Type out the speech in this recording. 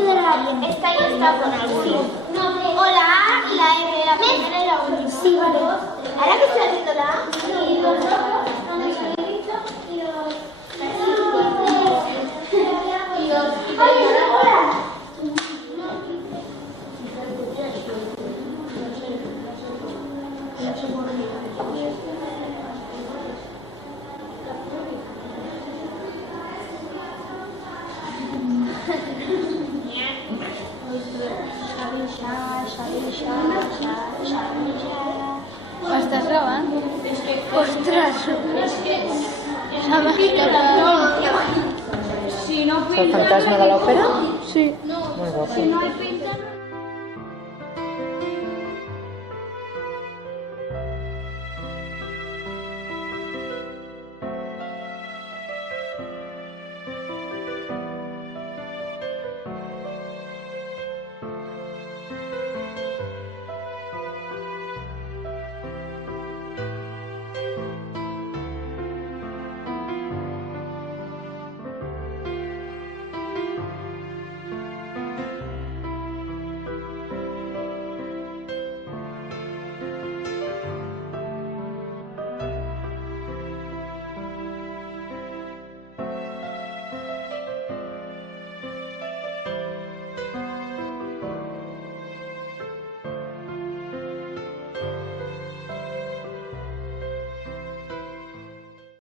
quedará bien. Esta ya está con algo. O la A y la R, la primera y la última. Sí, vale. Ahora que estoy haciendo la A. Y los rojos, con el solito y los... ¡Ay, ahora! ¿Ho estàs gravant? Ostres! S'ha d'escapar. El fantasma de l'òpera? Sí. Molt guapo.